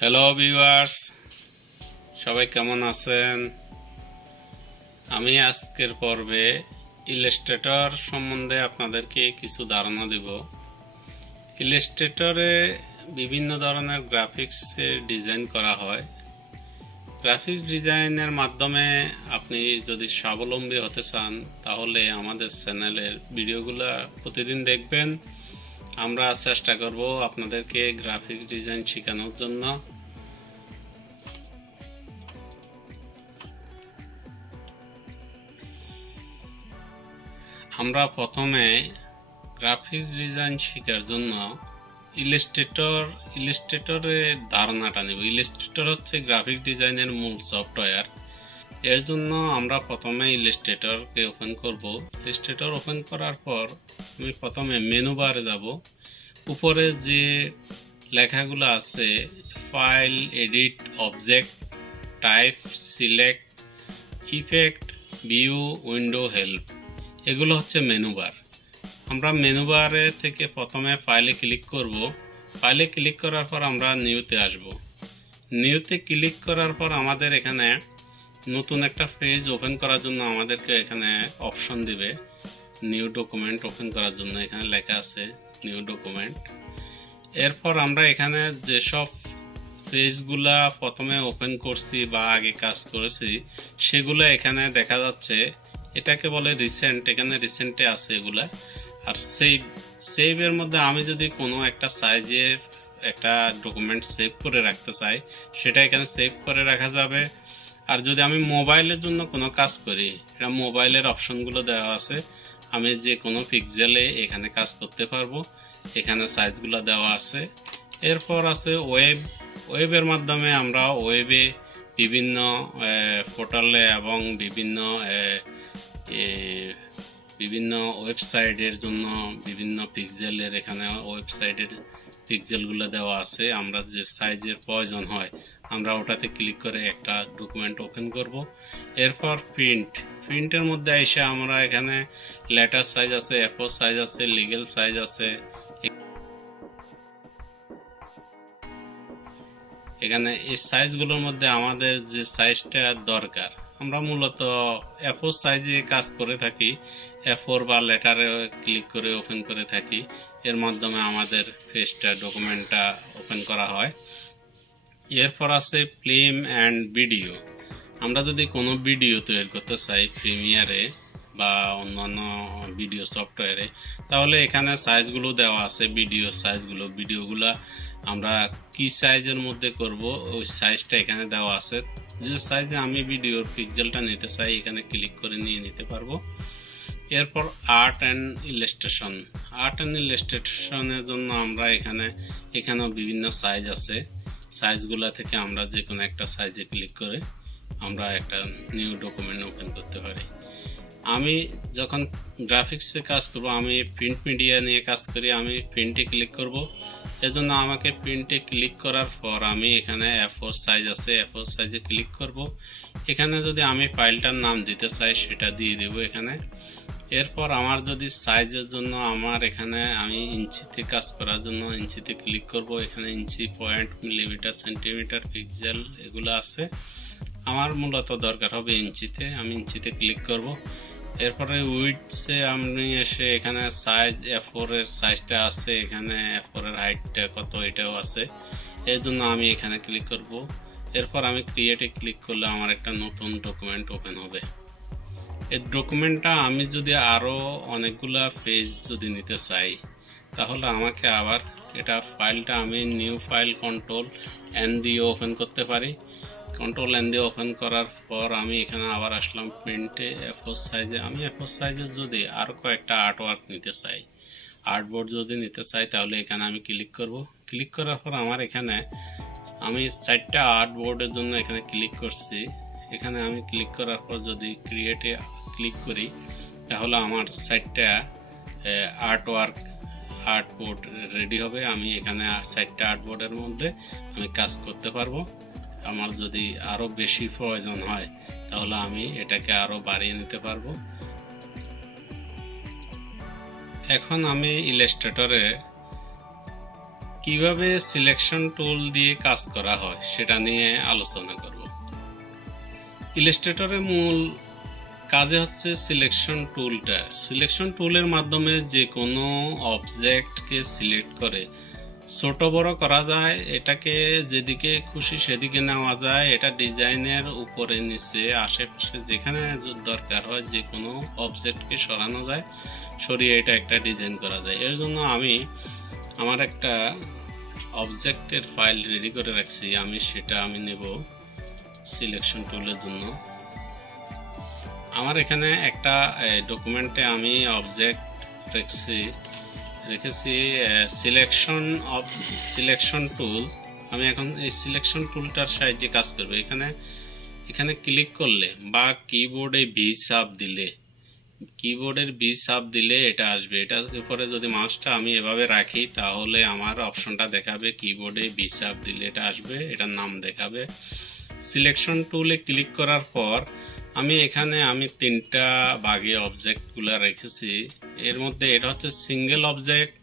Hello viewers, সবাই কেমন আছেন? আমি আজকের পর্বে ইলাস্ট্রেটর সম্বন্ধে আপনাদেরকে কিছু ধারণা দেব। ইলাস্ট্রেটরে বিভিন্ন ধরনের গ্রাফিক্সের ডিজাইন করা হয়। গ্রাফিক্স ডিজাইনের মাধ্যমে আপনি যদি স্বাবলম্বী হতে চান তাহলে আমাদের চ্যানেলের ভিডিওগুলো প্রতিদিন দেখবেন। আমরা চেষ্টা করব আপনাদেরকে গ্রাফিক্স ডিজাইন শেখানোর জন্য। আমরা প্রথমে গ্রাফিক্স ডিজাইন শেখার জন্য ইলাস্ট্রেটরের ধারণাটা নেব। ইলাস্ট্রেটর হচ্ছে গ্রাফিক্স ডিজাইনের মূল সফটওয়্যার। এর জন্য আমরা প্রথমে ইলাস্ট্রেটরকে ওপেন করব। ইলাস্ট্রেটর ওপেন করার পর আমি প্রথমে মেনু বারে যাব। উপরে যে লেখাগুলো আছে file, edit, object, type, select, effect, view, window, help, এগুলো হচ্ছে মেনু বার। আমরা মেনু বারে থেকে প্রথমে ফাইলে ক্লিক করব। ফাইলে ক্লিক করার পর আমরা নিউতে আসব। নিউতে ক্লিক করার পর আমাদের এখানে নতুন একটা পেজ ওপেন করার জন্য আমাদেরকে এখানে অপশন দিবে নিউ ডকুমেন্ট ওপেন করার জন্য। এখানে লেখা আছে নিউ ডকুমেন্ট। এরপর আমরা এখানে যেসব পেজগুলা প্রথমে ওপেন করছি বা আগে কাজ করেছি সেগুলো এখানে দেখা যাচ্ছে। এটাকে বলে রিসেন্ট। এখানে রিসেন্টে আছে এগুলা। আর সেভের মধ্যে আমি যদি কোনো একটা সাইজের একটা ডকুমেন্ট সেভ করে রাখতে চাই সেটা এখানে সেভ করে রাখা যাবে। আর যদি আমি মোবাইলের জন্য কোনো কাজ করি, এটা মোবাইলের অপশনগুলো দেওয়া আছে। আমি যে কোনো পিক্সেলে এখানে কাজ করতে পারবো। এখানে সাইজগুলো দেওয়া আছে। এরপর আছে ওয়েবের মাধ্যমে আমরা ওয়েবে বিভিন্ন পোর্টালে এবং বিভিন্ন ওয়েবসাইটের জন্য বিভিন্ন পিক্সেলের এখানে ওয়েবসাইটের পিক্সেলগুলো দেওয়া আছে। আমরা যে সাইজের প্রয়োজন হয় আমরা ওটাতে ক্লিক করে একটা ডকুমেন্ট ওপেন করব। এরপর প্রিন্টের মধ্যে এসে আমরা এখানে লেটার সাইজ আছে, A4 সাইজ আছে, লিগ্যাল সাইজ আছে। এখানে এই সাইজগুলোর মধ্যে আমাদের যে সাইজটা দরকার, আমরা মূলত A4 সাইজে কাজ করে থাকি। A4 বা লেটারে ক্লিক করে ওপেন করে থাকি। এর মাধ্যমে আমাদের পেজটা ডকুমেন্টটা ওপেন করা হয়। এরপর আছে ফিল্ম অ্যান্ড ভিডিও। আমরা যদি কোনো ভিডিও তৈরি করতে চাই প্রিমিয়ারে বা অন্যান্য ভিডিও সফটওয়্যারে, তাহলে এখানে সাইজগুলো দেওয়া আছে। ভিডিওগুলো আমরা কি সাইজের মধ্যে করব ওই সাইজটা এখানে দেওয়া আছে। যে সাইজে আমি ভিডিওর পিক্সেলটা নিতে চাই এখানে ক্লিক করে নিয়ে নিতে পারবো। এরপর আর্ট অ্যান্ড ইলাস্ট্রেশনের জন্য আমরা এখানেও বিভিন্ন সাইজ আছে। সাইজগুলো থেকে আমরা যে কোনো একটা সাইজে ক্লিক করে আমরা একটা নিউ ডকুমেন্ট ওপেন করতে পারি। আমি যখন গ্রাফিক্সে কাজ করব, আমি প্রিন্ট মিডিয়া নিয়ে কাজ করি, আমি প্রিন্টে ক্লিক করব। এজন্য আমাকে প্রিন্টে ক্লিক করার পর আমি এখানে A4 সাইজ আছে, A4 সাইজে ক্লিক করব। এখানে যদি আমি ফাইলটার নাম দিতে চাই সেটা দিয়ে দেব এখানে। এরপর আমার যদি সাইজের জন্য আমি ইঞ্চিতে কাজ করার জন্য ইঞ্চিতে ক্লিক করব। এখানে ইঞ্চি, পয়েন্ট, মিলিমিটার, সেন্টিমিটার, পিক্সেল এগুলো আছে। আমার মূলত দরকার হবে ইঞ্চিতে। আমি ইঞ্চিতে ক্লিক করব। এরপরে উইডথে আমি এসে এখানে সাইজ A4 এর সাইজটা আছে, এখানে A4 এর হাইটটা কত এটাও আছে। এর জন্য আমি এখানে ক্লিক করব। এরপর আমি ক্রিয়েটে ক্লিক করলে আমার একটা নতুন ডকুমেন্ট ওপেন হবে। এই ডকুমেন্টটা আমি যদি আরও অনেকগুলা পেজ যদি নিতে চাই তাহলে আমাকে আবার ফাইলটা আমি নিউ ফাইল Ctrl N দিয়ে ওপেন করতে পারি। Ctrl N দিয়ে ওপেন করার পর আমি এখানে আবার আসলাম প্রিন্টে A4 সাইজে। আমি A4 সাইজে যদি আরও কয়েকটা আর্টওয়ার্ক নিতে চাই, আর্টবোর্ড যদি নিতে চাই তাহলে এখানে আমি ক্লিক করব। ক্লিক করার পর আমি 4টা আর্টবোর্ডের জন্য এখানে ক্লিক করছি। এখানে আমি ক্লিক করার পর যদি ক্রিয়েটে ক্লিক করি তাহলে আমার 4টা আর্টবোর্ড রেডি হবে। আমি এখানে 4টা আর্টবোর্ডের মধ্যে আমি কাজ করতে পারবো। আমার যদি আরও বেশি প্রয়োজন হয় তাহলে আমি এটাকে আরও বাড়িয়ে নিতে পারবো। এখন আমি ইলাস্ট্রেটরে কিভাবে সিলেকশন টুল দিয়ে কাজ করা হয় সেটা নিয়ে আলোচনা করব। ইলাস্ট্রেটরের মূল কাজে হচ্ছে সিলেকশন টুলের মাধ্যমে যে কোনো অবজেক্টকে সিলেক্ট করে ছোট বড় করা যায়, এটাকে যেদিকে খুশি সেদিকে নেওয়া যায়। এটা ডিজাইনের উপরে নিচে আশেপাশে যেখানে দরকার হয় যে কোনো অবজেক্টকে সরানো যায়, সরিয়ে এটা একটা ডিজাইন করা যায়। এর জন্য আমি আমার একটা অবজেক্টের ফাইল রেডি করে রাখছি, সেটা নেব সিলেকশন টুলের জন্য। আমার এখানে একটা ডকুমেন্টে আমি অবজেক্ট রেখেছি সিলেকশন টুল। আমি এখন এই সিলেকশন টুলটার সাহায্যে কাজ করব। এখানে ক্লিক করলে বা কিবোর্ডের ভি চাপ দিলে এটা আসবে। এটার উপরে যদি মাউসটা আমি এভাবে রাখি তাহলে আমার অপশনটা দেখাবে, কিবোর্ডে ভি চাপ দিলে এটা আসবে, এটার নাম দেখাবে। সিলেকশন টুলে ক্লিক করার পর এখানে তিনটা ভাগে অবজেক্টগুলো রেখেছি। এর মধ্যে এটা হচ্ছে সিঙ্গেল অবজেক্ট,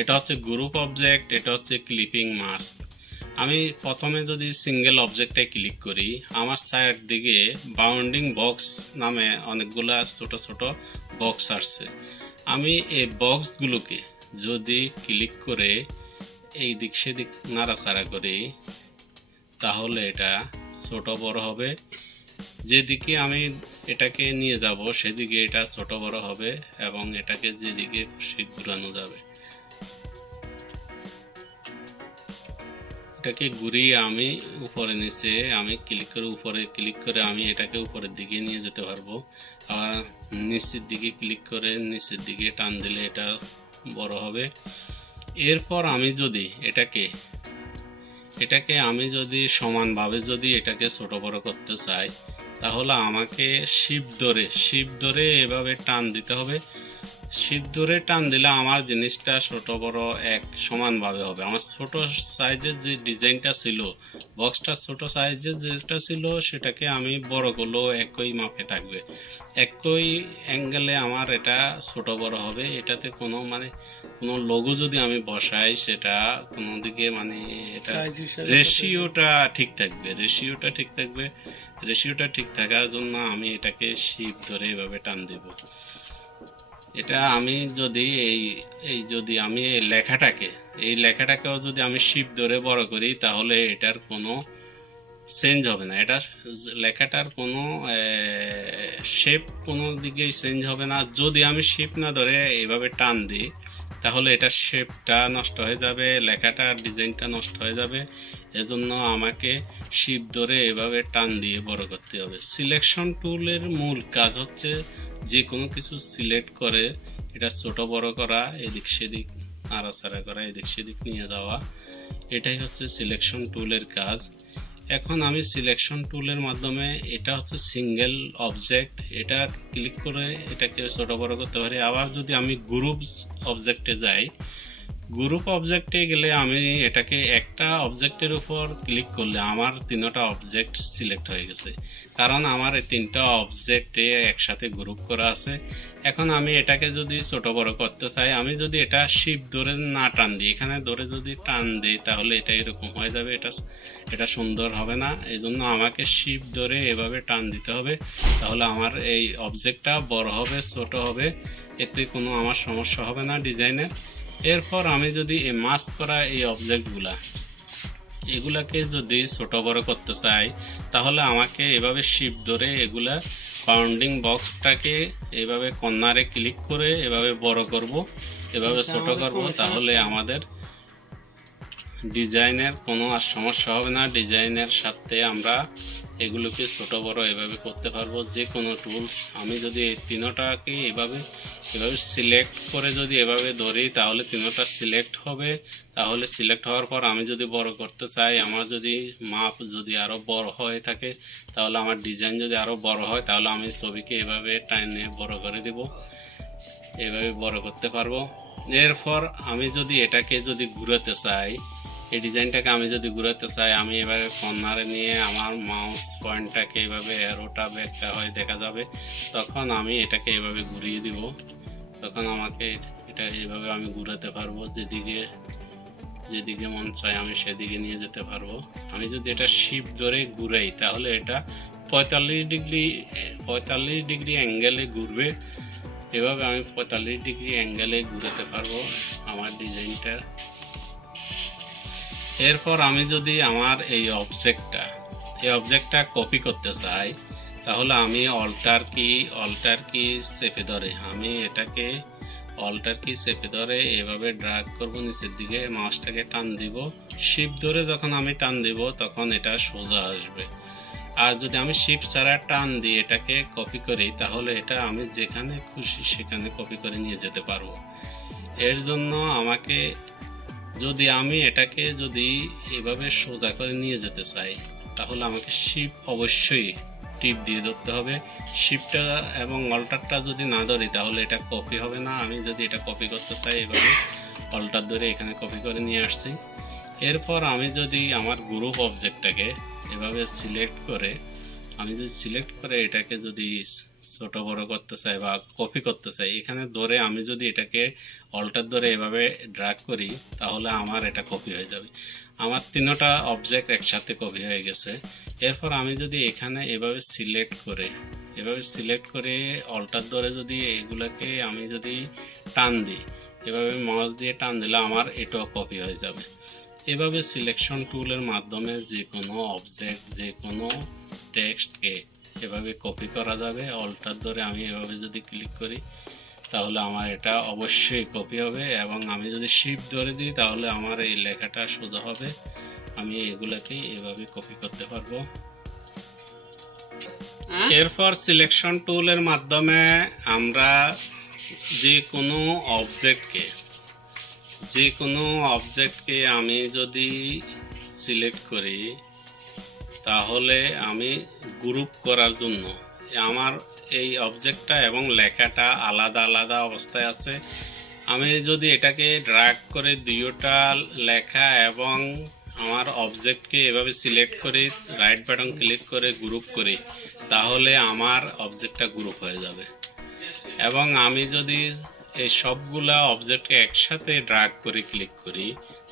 এটা হচ্ছে গ্রুপ অবজেক্ট, এটা হচ্ছে ক্লিপিং মাস্ক। আমি প্রথমে যদি সিঙ্গেল অবজেক্টে ক্লিক করি, আমার সাইড দিকে বাউন্ডিং বক্স নামে অনেকগুলা ছোট ছোট বক্স আসছে। আমি এই বক্সগুলোকে যদি ক্লিক করে এই দিক সেদিক নাড়াচাড়া করি তাহলে এটা ছোট বড় হবে। যেদিকে আমি এটাকে নিয়ে যাব সেদিকে এটা ছোট বড় হবে এবং এটাকে যেদিকে খুশি ঘুরানো যাবে। এটাকে ঘুরিয়ে উপরে নিচে উপরে ক্লিক করে এটাকে উপরের দিকে নিয়ে যেতে পারবো। আর নিচের দিকে ক্লিক করে নিচের দিকে টান দিলে এটা বড় হবে। এরপর যদি এটাকে সমানভাবে এটাকে ছোট বড় করতে চাই তাহলে আমাকে শিপ ধরে এভাবে টান দিতে হবে। শিপ ধরে টান দিলে আমার জিনিসটা ছোট বড় এক সমানভাবে হবে। আমার ছোট সাইজের যে ডিজাইনটা ছিল, বক্সটা ছোট সাইজের যেটা ছিল সেটাকে বড় করলেও একই মাপে থাকবে, একই অ্যাঙ্গেলে আমার এটা ছোট বড় হবে। এটাতে কোনো লোগো যদি আমি বসাই সেটা কোনো দিকে এটা রেশিওটা ঠিক থাকবে। রেশিওটা ঠিক থাকার জন্য এটাকে শিপ ধরে এভাবে টান দেব। এটা যদি এই লেখাটাকেও যদি শিপ ধরে বড় করি তাহলে এটার কোনো চেঞ্জ হবে না। এটা লেখাটার কোনো শেপ কোনো দিকেই চেঞ্জ হবে না। যদি আমি শিপ না ধরে এইভাবে টান দিই তাহলে এটা শেপটা নষ্ট হয়ে যাবে, লেখাটার ডিজাইনটা নষ্ট হয়ে যাবে। এজন্য আমাকে শিপ ধরে এভাবে টান দিয়ে বড় করতে হবে। সিলেকশন টুলের মূল কাজ হচ্ছে যে কোনো কিছু সিলেক্ট করে এটা ছোট বড় করা, এদিক সেদিক নাড়াচাড়া করা, এদিক সেদিক নিয়ে যাওয়া, এটাই হচ্ছে সিলেকশন টুলের কাজ। এখন সিলেকশন টুলের মাধ্যমে এটা হচ্ছে সিঙ্গেল অবজেক্ট, এটা ক্লিক করে এটাকে ছোট বড় করতে পারি। আবার যদি গ্রুপ অবজেক্টে যাই, গ্রুপ অবজেক্টে গেলে এটাকে একটা অবজেক্টের উপর ক্লিক করলে আমার তিনটা অবজেক্ট সিলেক্ট হয়ে গেছে, কারণ আমার এই তিনটা অবজেক্টে একসাথে গ্রুপ করা আছে। এখন এটাকে যদি ছোট বড় করতে চাই, যদি এটা শিপ ধরে না টান দিই, এখানে ধরে যদি টান দিই তাহলে এটা এরকম হয়ে যাবে, এটা সুন্দর হবে না। এই জন্য আমাকে শিপ ধরে এভাবে টান দিতে হবে, তাহলে আমার এই অবজেক্টটা বড় হবে ছোট হবে, এতে কোনো আমার সমস্যা হবে না ডিজাইনের। এরপর যদি এই মাস্ক করা এই এগুলাকে যদি ছোট বড় করতে চাই তাহলে আমাকে এভাবে শিপ ধরে এগুলা বাউন্ডিং বক্সটাকে এভাবে কর্নারে ক্লিক করে এভাবে বড় করব, এভাবে ছোট করব, তাহলে আমাদের ডিজাইনের কোনো আর সমস্যা হবে না। ডিজাইনের সাথে আমরা এগুলোকে ছোট বড় এভাবে করতে পারবো। যে কোনো টুলস যদি এই তিনটাকে এভাবে সিলেক্ট করে এভাবে ধরি তাহলে তিনটা সিলেক্ট হবে। তাহলে সিলেক্ট হওয়ার পর যদি বড় করতে চাই, আমার মাপ আরো বড় হয়ে থাকে, তাহলে আমার ডিজাইন আরো বড় হয়, তাহলে ছবিকে এভাবে টাইনে বড় করে দেব, এভাবে বড় করতে পারবো। এরপর এটাকে ঘুরাতে চাই, এই ডিজাইনটাকে ঘুরাতে চাই, এভাবে কর্নারে নিয়ে আমার মাউস পয়েন্টটাকে এভাবে অ্যারোটা ব্যাকটা হয়ে দেখা যাবে, তখন এটাকে এভাবে ঘুরিয়ে দিব। তখন এটা এভাবে ঘুরাতে পারবো যেদিকে মন চায় আমি সেদিকে নিয়ে যেতে পারবো। আমি যদি এটা শিফট ধরে ঘুরাই তাহলে এটা 45 ডিগ্রি অ্যাঙ্গেলে ঘুরবে। এভাবে আমি 45 ডিগ্রি অ্যাঙ্গেলে ঘুরাতে পারবো আমার ডিজাইনটা। এরপর আমি যদি আমার এই অবজেক্টটা কপি করতে চাই তাহলে আমি অল্টার কি চেপে ধরে আমি এটাকে অল্টার কি চেপে ধরে এভাবে ড্র্যাগ করব নিচের দিকে, মাউসটাকে টান দিব, শিফট ধরে যখন আমি টান দিব তখন এটা সোজা আসবে। আর যদি আমি শিফট ছাড়া টান দিয়ে এটাকে কপি করি তাহলে এটা আমি যেখানে খুশি সেখানে কপি করে নিয়ে যেতে পারবো। এর জন্য আমাকে যদি আমি এটাকে যদি এভাবে সোজা করে নিয়ে যেতে চাই তাহলে আমাকে শিফট অবশ্যই টিপ দিয়ে ধরতে হবে। শিফটটা এবং অল্টারটা যদি না ধরি তাহলে এটা কপি হবে না। আমি যদি এটা কপি করতে চাই এভাবে অল্টার ধরে এখানে কপি করে নিয়ে আসছি। এরপর আমি যদি আমার গ্রুপ অবজেক্টটাকে এভাবে সিলেক্ট করে এটাকে যদি ছোট বড় করতে চাই বা কপি করতে চাই এখানে ধরে আমি যদি এটাকে অল্টার ধরে এভাবে ড্র্যাগ করি তাহলে আমার এটা কপি হয়ে যাবে। আমার তিনটা অবজেক্ট একসাথে কপি হয়ে গেছে। এরপর আমি যদি এখানে এভাবে সিলেক্ট করে অল্টার ধরে যদি এগুলোকে আমি যদি টান দিই, এভাবে মাউস দিয়ে টান দিলে আমার এটাও কপি হয়ে যাবে। এভাবে সিলেকশন টুলের মাধ্যমে যে কোনো অবজেক্ট যে কোনো টেক্সটকে এভাবে কপি করা যাবে। অল্টার ধরে আমি এভাবে যদি ক্লিক করি তাহলে আমার এটা অবশ্যই কপি হবে, এবং আমি যদি শিফট ধরে দিই তাহলে আমার এই লেখাটা সোজা হবে। আমি এগুলাকে এভাবে কপি করতে পারবো। এরপর সিলেকশন টুলের মাধ্যমে আমরা যে কোনো অবজেক্টকে আমি যদি সিলেক্ট করি তাহলে আমি গ্রুপ করার জন্য আমার এই অবজেক্টটা এবং লেখাটা আলাদা আলাদা অবস্থায় আছে। আমি যদি এটাকে ড্র্যাগ করে দুইটা লেখা এবং আমার অবজেক্টকে এভাবে সিলেক্ট করে রাইট বাটন ক্লিক করে গ্রুপ করি তাহলে আমার অবজেক্টটা গ্রুপ হয়ে যাবে। এবং আমি যদি এই সবগুলা অবজেক্টকে একসাথে ড্র্যাগ করে ক্লিক করি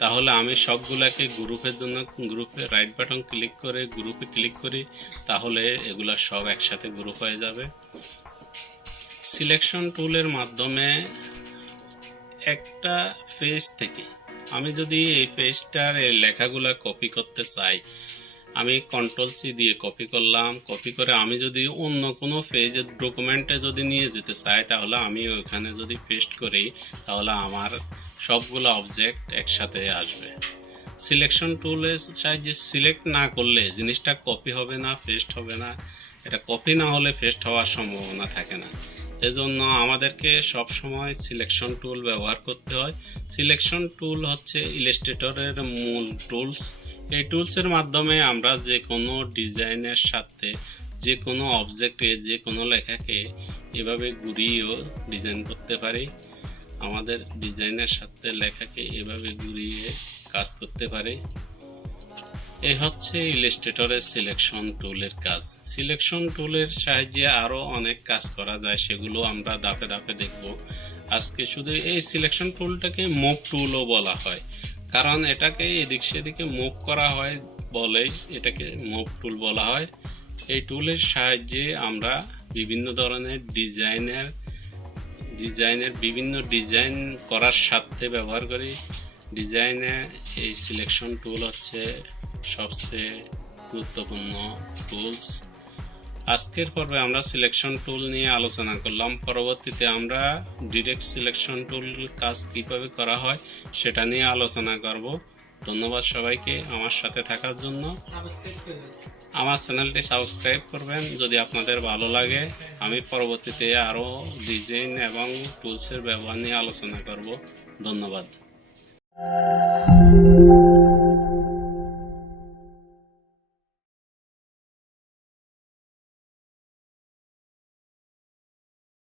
তাহলে আমি সবগুলাকে গ্রুপের জন্য গ্রুপে রাইট বাটন ক্লিক করে গ্রুপে ক্লিক করি তাহলে এগুলা সব একসাথে গ্রুপ হয়ে যাবে। সিলেকশন টুলের মাধ্যমে একটা পেজ থেকে আমি যদি এই পেজটার এই লেখাগুলা কপি করতে চাই আমি কন্ট্রোল সি দিয়ে কপি করলাম। কপি করে আমি যদি অন্য কোনো পেজের ডকুমেন্টে যদি নিয়ে যেতে চাই তাহলে আমি ওইখানে যদি পেস্ট করি তাহলে আমার সবগুলো অবজেক্ট একসাথে আসবে। সিলেকশন টুলের সাহায্যে সিলেক্ট না করলে জিনিসটা কপি হবে না, পেস্ট হবে না। এটা কপি না হলে পেস্ট হওয়ার সম্ভাবনা থাকে না। এজন্য আমাদেরকে সব সময় সিলেকশন টুল ব্যবহার করতে হয়। সিলেকশন টুল হচ্ছে ইলাস্ট্রেটরের মূল টুলস। এই টুলসের মাধ্যমে আমরা যে কোনো ডিজাইনের সাথে যে কোনো অবজেক্টে যে কোনো লেখাকে এভাবে ঘুরিয়েও ডিজাইন করতে পারি। আমাদের ডিজাইনের সাথে লেখাকে এভাবে ঘুরিয়ে কাজ করতে পারি। এই হচ্ছে ইলাস্ট্রেটরের সিলেকশন টুলের কাজ। সিলেকশন টুলের সাহায্যে আরও অনেক কাজ করা যায়, সেগুলো আমরা ধাপে ধাপে দেখব। আজকে শুধু এই সিলেকশন টুলটাকে মুভ টুলও বলা হয়, কারণ এটাকে এদিক সেদিকে মুভ করা হয় বলেই এটাকে মুভ টুল বলা হয়। এই টুলের সাহায্যে আমরা বিভিন্ন ধরনের ডিজাইনের বিভিন্ন ডিজাইন করার সাথে ব্যবহার করি। ডিজাইনে এই সিলেকশন টুল হচ্ছে সবচেয়ে গুরুত্বপূর্ণ টুলস। আজকের পর্বে আমরা সিলেকশন টুল নিয়ে আলোচনা করলাম। পরবর্তীতে আমরা ডিরেক্ট সিলেকশন টুল কাজ কিভাবে করা হয় সেটা নিয়ে আলোচনা করব। ধন্যবাদ সবাইকে আমার সাথে থাকার জন্য। আমার চ্যানেলটি সাবস্ক্রাইব করবেন যদি আপনাদের ভালো লাগে। আমি পরবর্তীতে আরও ডিজাইন এবং টুলসের ব্যবহার নিয়ে আলোচনা করব। ধন্যবাদ।